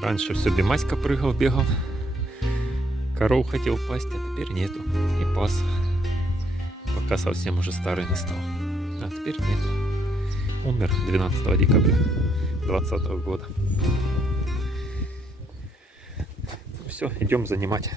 Раньше все Бимаська прыгал, бегал. Коров хотел пасть, а теперь нету. И пас. Пока совсем уже старый не стал. А теперь нету. Умер 12 декабря 2020 года. Все, идем занимать.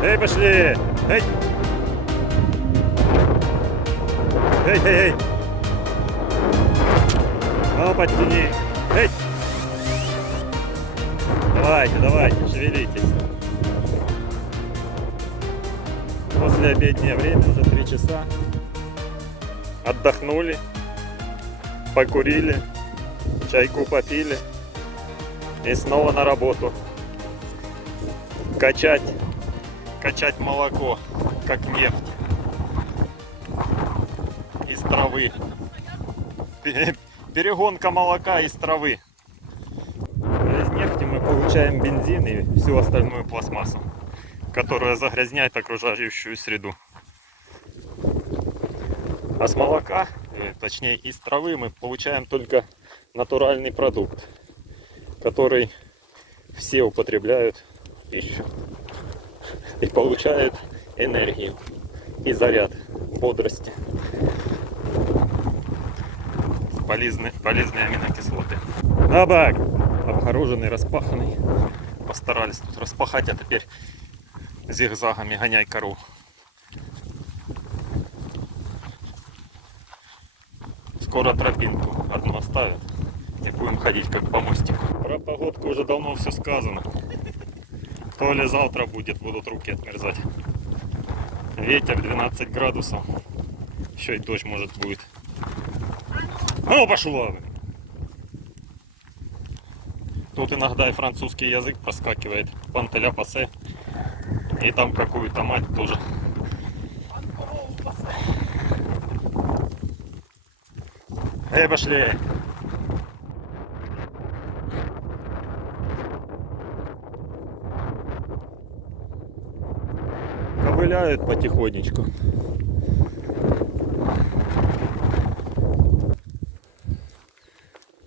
Эй, пошли! Эй! Эй, эй, эй! Ну, подтяни! Эй! Давайте, давайте, шевелитесь. После обеднее время, уже 3 часа. Отдохнули, покурили, чайку попили и снова на работу. Качать качать молоко, как нефть из травы. Перегонка молока из травы. Из нефти мы получаем бензин и всю остальную пластмассу, которая загрязняет окружающую среду. А с молока, э, точнее из травы, мы получаем только натуральный продукт, который все употребляют в пищу и получает энергию и заряд бодрости. Полезные, полезные аминокислоты. Табак! Обгороженный, распаханный. Постарались тут распахать, а теперь зигзагами гоняй кору. Скоро тропинку одну оставят и будем ходить как по мостику. Про погодку уже давно все сказано. То ли завтра будет, будут руки отмерзать. Ветер 12 градусов. Еще и дождь может будет. Ну, пошло! Тут иногда и французский язык проскакивает. Пантеля пасе. И там какую-то мать тоже. Эй, пошли! Ковыляют потихонечку.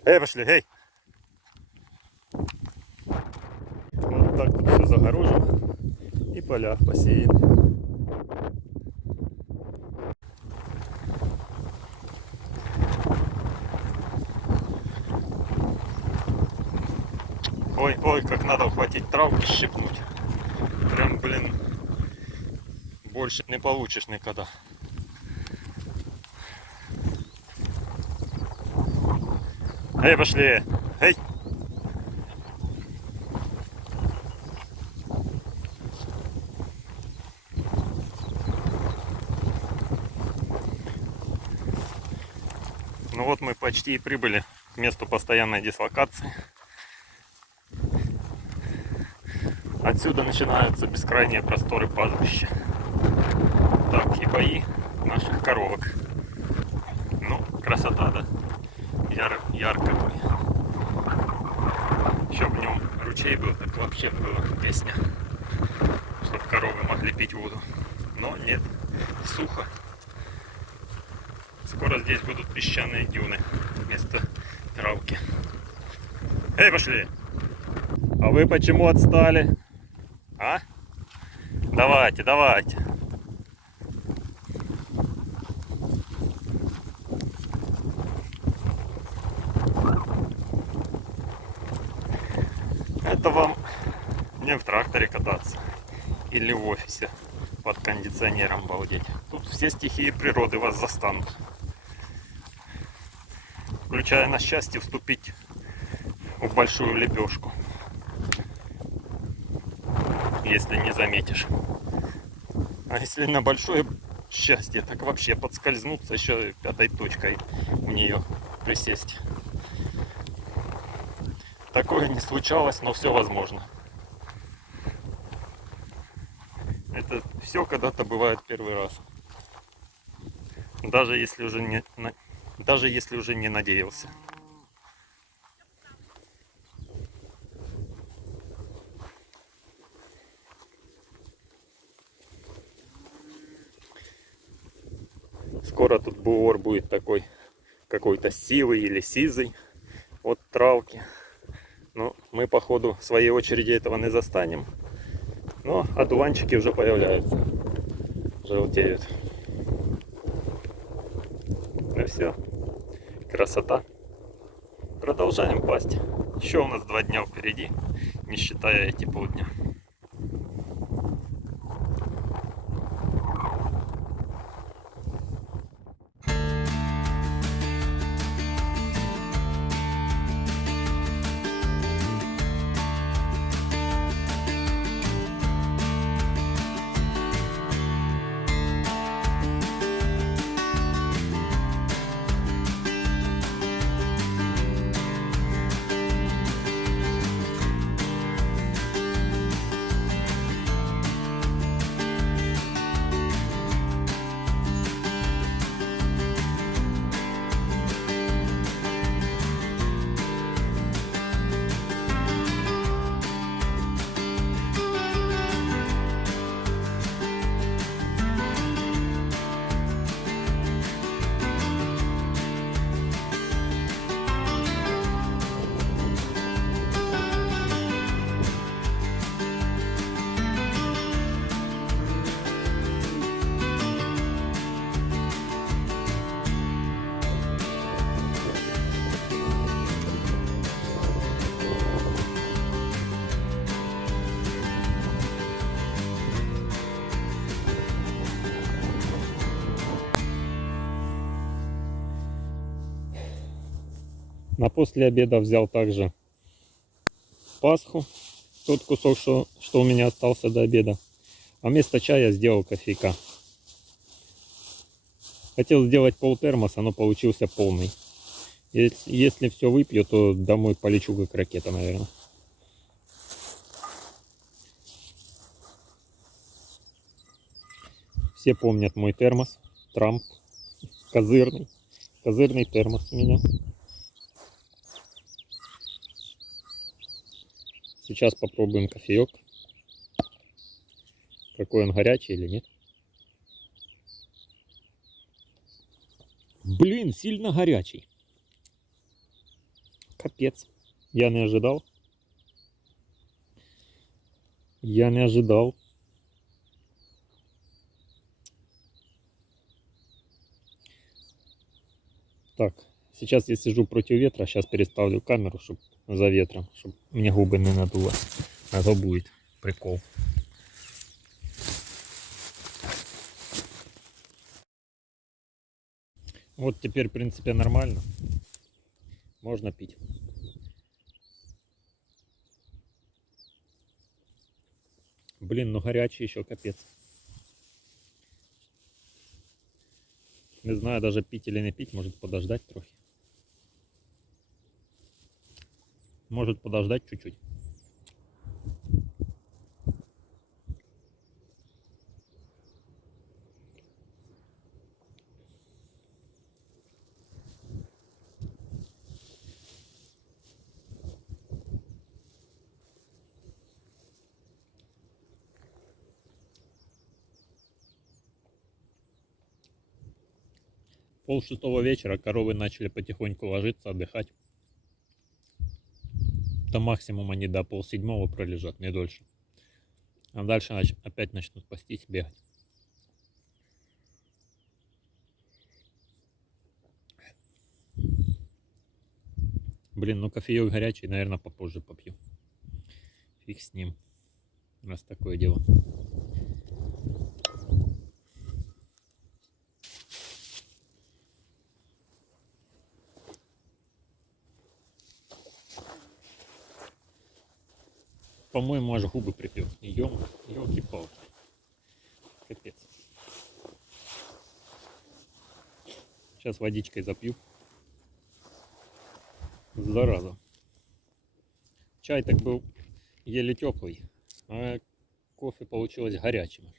Эй, пошли, эй! Вот так тут все загорожено и поля посеяны. Ой, ой, как надо ухватить травки, щипнуть. Прям, блин, больше не получишь никогда. Эй, пошли! Эй! Ну вот мы почти и прибыли к месту постоянной дислокации. Отсюда начинаются бескрайние просторы пастбища. Так, и бои наших коровок. Ну, красота, да? Яр, ярко. Еще в нем ручей был, так вообще была песня. Чтобы коровы могли пить воду. Но нет, сухо. Скоро здесь будут песчаные дюны вместо травки. Эй, пошли! А вы почему отстали? А? Давайте, давайте. Это вам не в тракторе кататься или в офисе под кондиционером балдеть. Тут все стихии природы вас застанут. Включая на счастье вступить в большую лепешку. Если не заметишь. А если на большое счастье, так вообще подскользнуться еще пятой точкой в нее присесть. Такое не случалось, но все возможно. Это все когда-то бывает первый раз. Даже если уже не, даже если уже не надеялся. Скоро тут буор будет такой какой-то сивый или сизый от травки. Но мы походу в своей очереди этого не застанем. Но одуванчики уже появляются. Желтеют. Ну все. Красота. Продолжаем пасть. Еще у нас два дня впереди, не считая эти полдня. На после обеда взял также пасху, тот кусок, что, что у меня остался до обеда. А вместо чая сделал кофейка. Хотел сделать пол термоса, но получился полный. Если, если все выпью, то домой полечу как ракета, наверное. Все помнят мой термос. Трамп. Козырный. Козырный термос у меня. Сейчас попробуем кофеек. Какой он горячий или нет. Блин, сильно горячий. Капец. Я не ожидал. Я не ожидал. Так, сейчас я сижу против ветра, сейчас переставлю камеру, чтобы за ветром, щоб мені губи не надуло. А то буде прикол. Вот теперь, в принципе, нормально. Можно пить. Блин, ну горячий еще капец. Не знаю, даже пить или не пить, может подождать трохи. Может подождать чуть-чуть. Пол шестого вечера коровы начали потихоньку ложиться, отдыхать. То максимум они до пол седьмого пролежат, не дольше. А дальше нач опять начнут пастись, бегать. Блин, ну кофеек горячий, наверное, попозже попью. Фиг с ним. Раз такое дело. По-моему, аж губы припил. Ем, елки-палки. Капец. Сейчас водичкой запью. Зараза. Чай так был еле теплый, а кофе получилось горячим.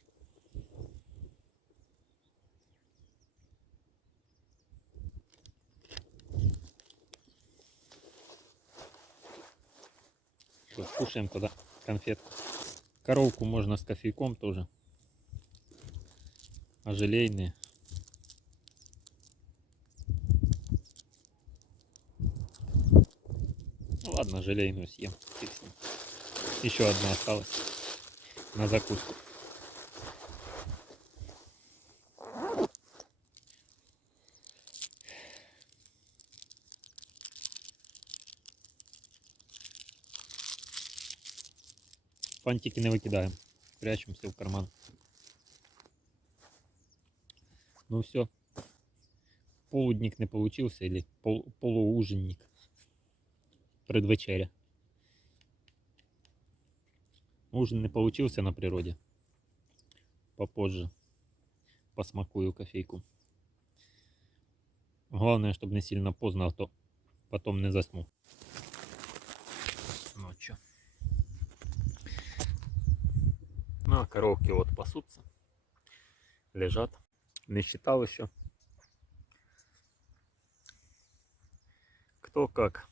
Что, кушаем тогда конфетку. Коровку можно с кофейком тоже. А желейные. Ну ладно, желейную съем. Еще одна осталась на закуску. Фантики не викидаємо. Прячемо все в карман. Ну все. Полудник не получился или пол, полуужинник. Предвечеря. Ужин не получился на природе. Попозже посмакую кофейку. Главное, чтобы не сильно поздно, а то потом не засну. Ночью. Ну, а коровки вот пасутся. Лежат. Не считал еще. Кто как.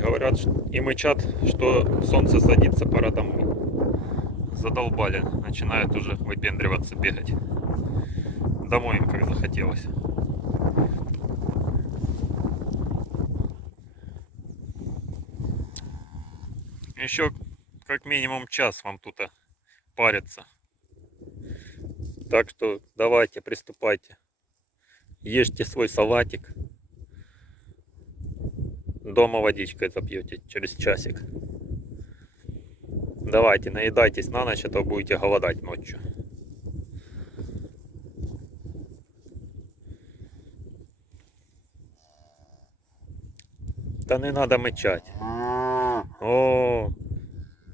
Говорят, и мычат, что солнце садится, пора домой. Задолбали, начинают уже выпендриваться, бегать. Домой им как захотелось. Еще как минимум час вам тут а, париться. Так что давайте, приступайте. Ешьте свой салатик. Дома водичкой запьете через часик. Давайте, наедайтесь на ночь, а то будете голодать ночью. Та не надо мычать. О,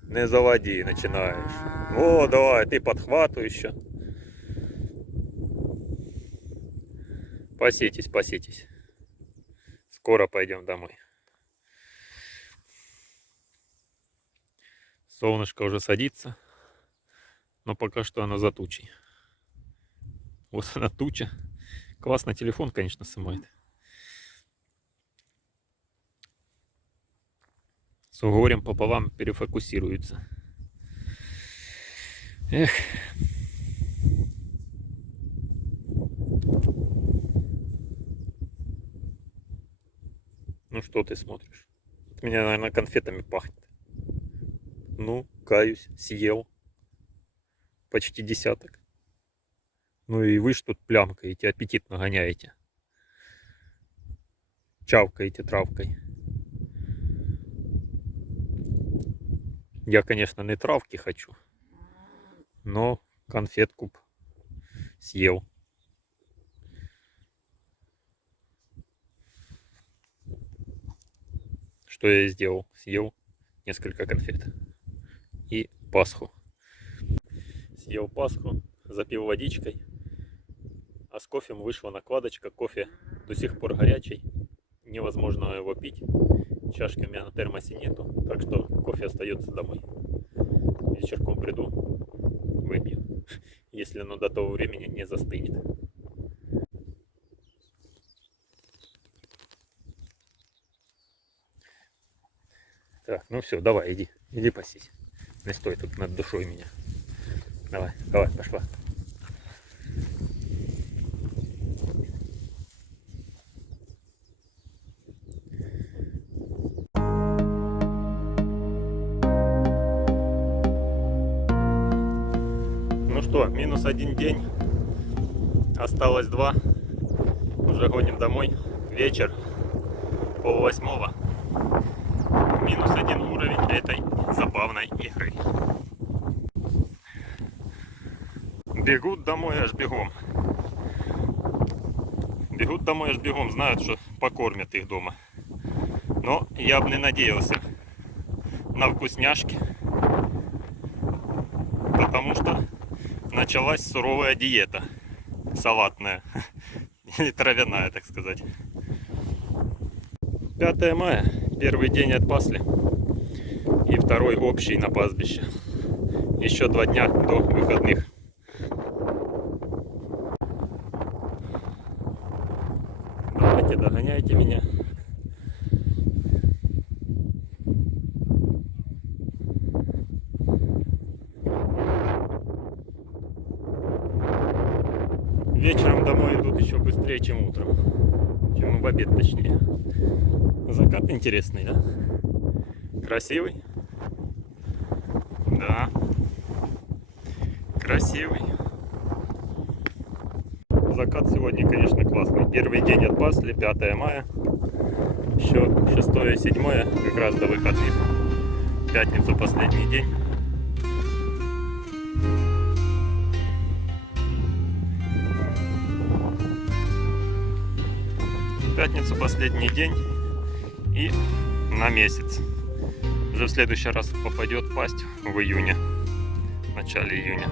не заводи, начинаешь. О, давай, ты подхватывай еще. Паситесь, паситесь. Скоро пойдем домой. Солнышко уже садится, но пока что оно за тучей. Вот она туча. Классно телефон, конечно, снимает. С горем пополам перефокусируется. Эх. Ну что ты смотришь? От меня, наверное, конфетами пахнет. Ну, каюсь, съел. Почти десяток. Ну и вы ж тут плямкаете, аппетит нагоняете. Чавкаете травкой. Я, конечно, не травки хочу, но конфетку съел. Что я сделал? Съел несколько конфет. И пасху. Съел пасху, запил водичкой. А с кофем вышла накладочка. Кофе до сих пор горячий. Невозможно его пить. Чашки у меня на термосе нету. Так что кофе остается домой. Вечерком приду, выпью. Если оно до того времени не застынет. Так, ну все, давай, иди. Иди пасись. Не стой тут над душой меня. Давай, давай, пошла. Ну что, минус один день. Осталось два. Уже гоним домой. Вечер. Пол восьмого. Минус один уровень этой забавной игры. Бегут домой аж бегом. Бегут домой аж бегом, знают, что покормят их дома. Но я бы не надеялся на вкусняшки. Потому что началась суровая диета. Салатная. Или травяная, так сказать. 5 мая. Первый день от Пасли. И второй общий на пастбище. Еще два дня до выходных. Догоняйте, догоняйте меня. Вечером домой идут еще быстрее, чем утром. Чем в обед точнее. Закат интересный, да? Красивый? Да. Красивый. Закат сегодня, конечно, классный. Первый день отпасли, 5 мая. Еще 6 7 как раз до выходных. Пятницу последний день. Пятницу последний день и на месяц. Уже в следующий раз попадет пасть в июне, в начале июня.